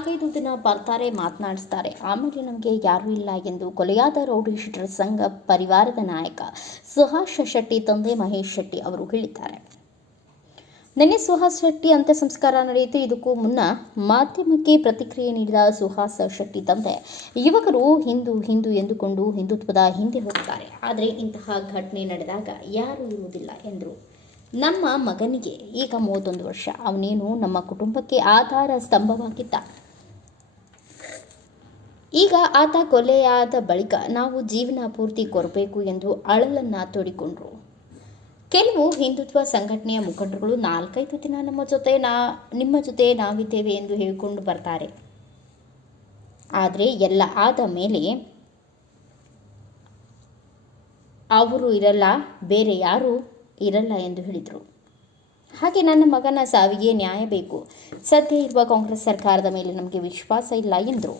4-5 ದಿನ ಬರ್ತಾರೆ, ಮಾತನಾಡಿಸ್ತಾರೆ, ಆಮೇಲೆ ನಮಗೆ ಯಾರೂ ಇಲ್ಲ ಎಂದು ಕೊಲೆಯಾದ ರೌಡಿ ಶೀಟರ್ ಸಂಘ ಪರಿವಾರದ ನಾಯಕ ಸುಹಾಸ್ ಶೆಟ್ಟಿ ತಂದೆ ಮಹೇಶ್ ಶೆಟ್ಟಿ ಅವರು ಹೇಳಿದ್ದಾರೆ. ನಿನ್ನೆ ಸುಹಾಸ್ ಶೆಟ್ಟಿ ಅಂತ್ಯ ಸಂಸ್ಕಾರ ನಡೆಯಿತು. ಇದಕ್ಕೂ ಮುನ್ನ ಮಾಧ್ಯಮಕ್ಕೆ ಪ್ರತಿಕ್ರಿಯೆ ನೀಡಿದ ಸುಹಾಸ್ ಶೆಟ್ಟಿ ತಂದೆ, ಯುವಕರು ಹಿಂದೂ ಎಂದುಕೊಂಡು ಹಿಂದುತ್ವದ ಹಿಂದೆ ಹೋಗುತ್ತಾರೆ. ಆದರೆ ಇಂತಹ ಘಟನೆ ನಡೆದಾಗ ಯಾರೂ ಇರುವುದಿಲ್ಲ ಎಂದರು. ನಮ್ಮ ಮಗನಿಗೆ ಈಗ 31 ವರ್ಷ. ಅವನೇನು ನಮ್ಮ ಕುಟುಂಬಕ್ಕೆ ಆಧಾರ ಸ್ತಂಭವಾಗಿದ್ದ. ಈಗ ಆತ ಕೊಲೆಯಾದ ಬಳಿಕ ನಾವು ಜೀವನ ಪೂರ್ತಿ ಕೊರಬೇಕು ಎಂದು ಅಳಲನ್ನ ತೋಡಿಕೊಂಡರು. ಕೆಲವು ಹಿಂದುತ್ವ ಸಂಘಟನೆಯ ಮುಖಂಡರುಗಳು 4-5 ದಿನ ನಿಮ್ಮ ಜೊತೆ ನಾವಿದ್ದೇವೆ ಎಂದು ಹೇಳಿಕೊಂಡು ಬರ್ತಾರೆ. ಆದರೆ ಎಲ್ಲ ಆದ ಮೇಲೆ ಅವರು ಇರಲ್ಲ, ಬೇರೆ ಯಾರೂ ಇರಲ್ಲ ಎಂದು ಹೇಳಿದರು. ಹಾಗೆ ನನ್ನ ಮಗನ ಸಾವಿಗೆ ನ್ಯಾಯ ಬೇಕು. ಸದ್ಯ ಇರುವ ಕಾಂಗ್ರೆಸ್ ಸರ್ಕಾರದ ಮೇಲೆ ನಮಗೆ ವಿಶ್ವಾಸ ಇಲ್ಲ ಎಂದರು.